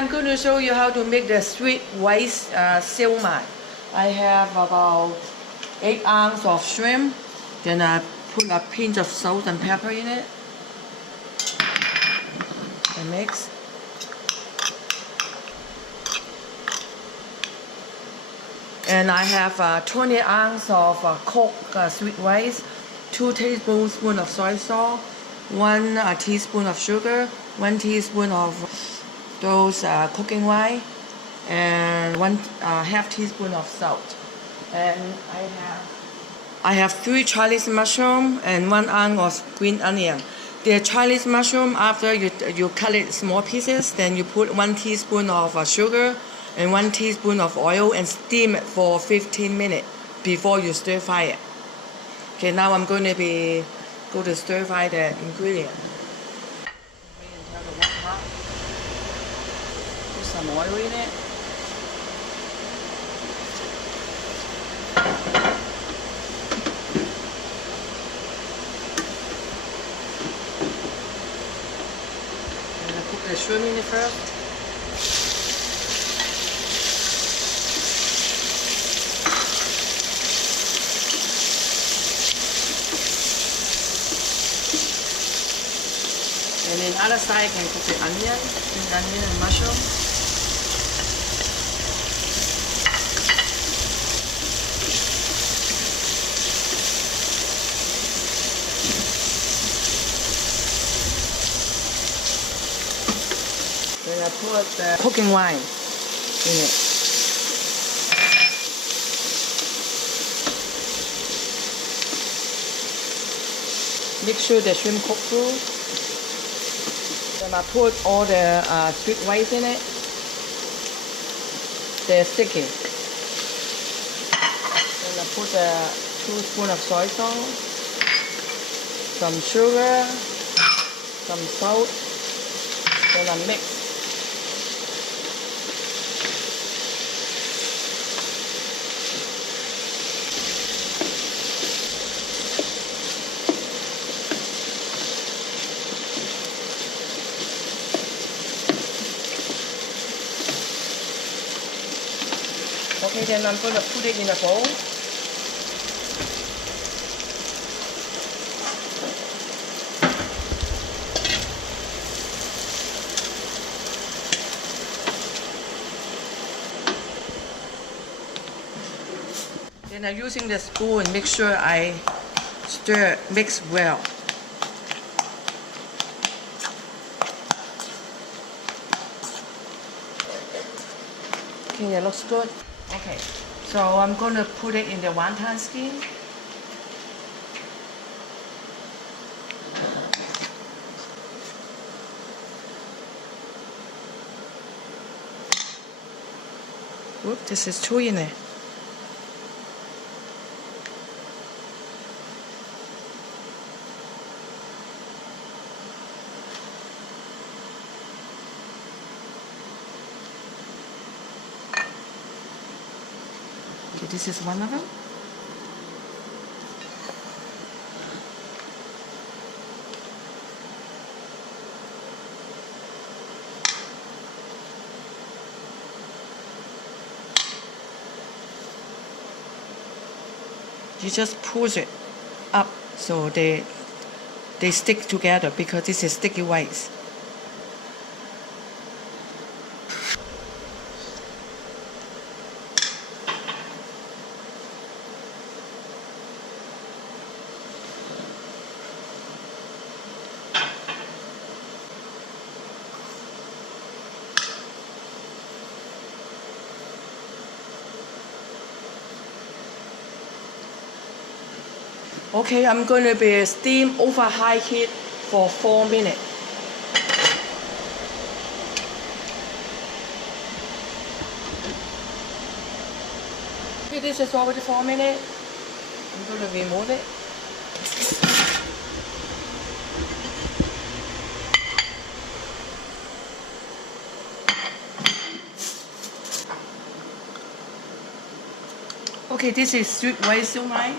I'm going to show you how to make the sweet rice siu mai. I have about 8 ounces of shrimp. Then I put a pinch of salt and pepper in it. And mix. And I have 20 ounces of cooked sweet rice, 2 tablespoons of soy sauce, 1 teaspoon of sugar, 1 teaspoon of those cooking wine, and 1 half teaspoon of salt. And I have 3 Chinese mushroom and 1 ounce of green onion. The Chinese mushroom, after you cut it small pieces, then you put 1 teaspoon of sugar and 1 teaspoon of oil and steam it for 15 minutes before you stir fry it. Okay, now I'm going to go to stir fry the ingredient. Wait until the water hot. Put some oil in it. And I put the shrimp in it first. And then other side, I can cook the onion, green onion and mushroom. Then I put the cooking wine in it. Make sure the shrimp cook through. Then I put all the sweet rice in it. They're sticky. Then I put 2 spoons of soy sauce, some sugar, some salt. Then I mix. Okay, then I'm going to put it in a bowl. Then I'm using the spoon, make sure I mix well. Okay, it looks good. Okay, so I'm going to put it in the wonton skin. Whoop, this is too in there. Okay, this is one of them. You just push it up so they stick together because this is sticky rice. Okay, I'm going to be steam over high heat for 4 minutes. Okay, this is already 4 minutes. I'm going to remove it. Okay, this is sweet rice siu mai.